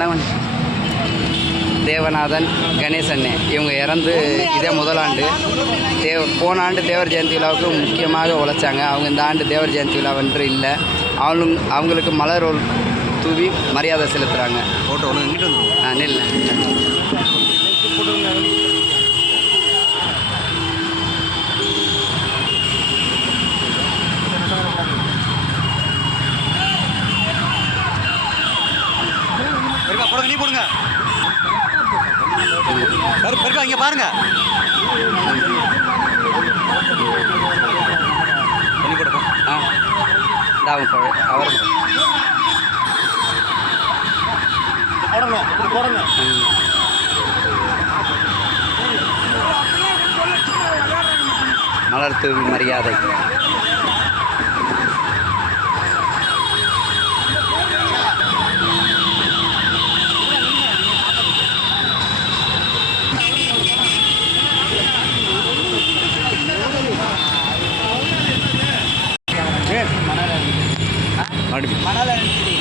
இந்தாங்க. தேவநாதன் கணேசண்ணே இவங்க இறந்து இதே முதலாண்டு தேவ போன ஆண்டு தேவர் ஜெயந்தி விழாவுக்கு முக்கியமாக உழைச்சாங்க. அவங்க இந்த ஆண்டு தேவர் ஜெயந்தி விழாவன்று இல்லை. அவங்களும் அவங்களுக்கு மலர் தூவி மரியாதை செலுத்துகிறாங்க ஃபோட்டோ ஒன்று நில்ல. பாருங்க. போடுங்க இங்கே பாருங்க. பண்ணி கொடுப்போம் ஆ. இதாகும் பழ அவர் போடுங்க இப்படி போடுங்க மரியாதை. தூவி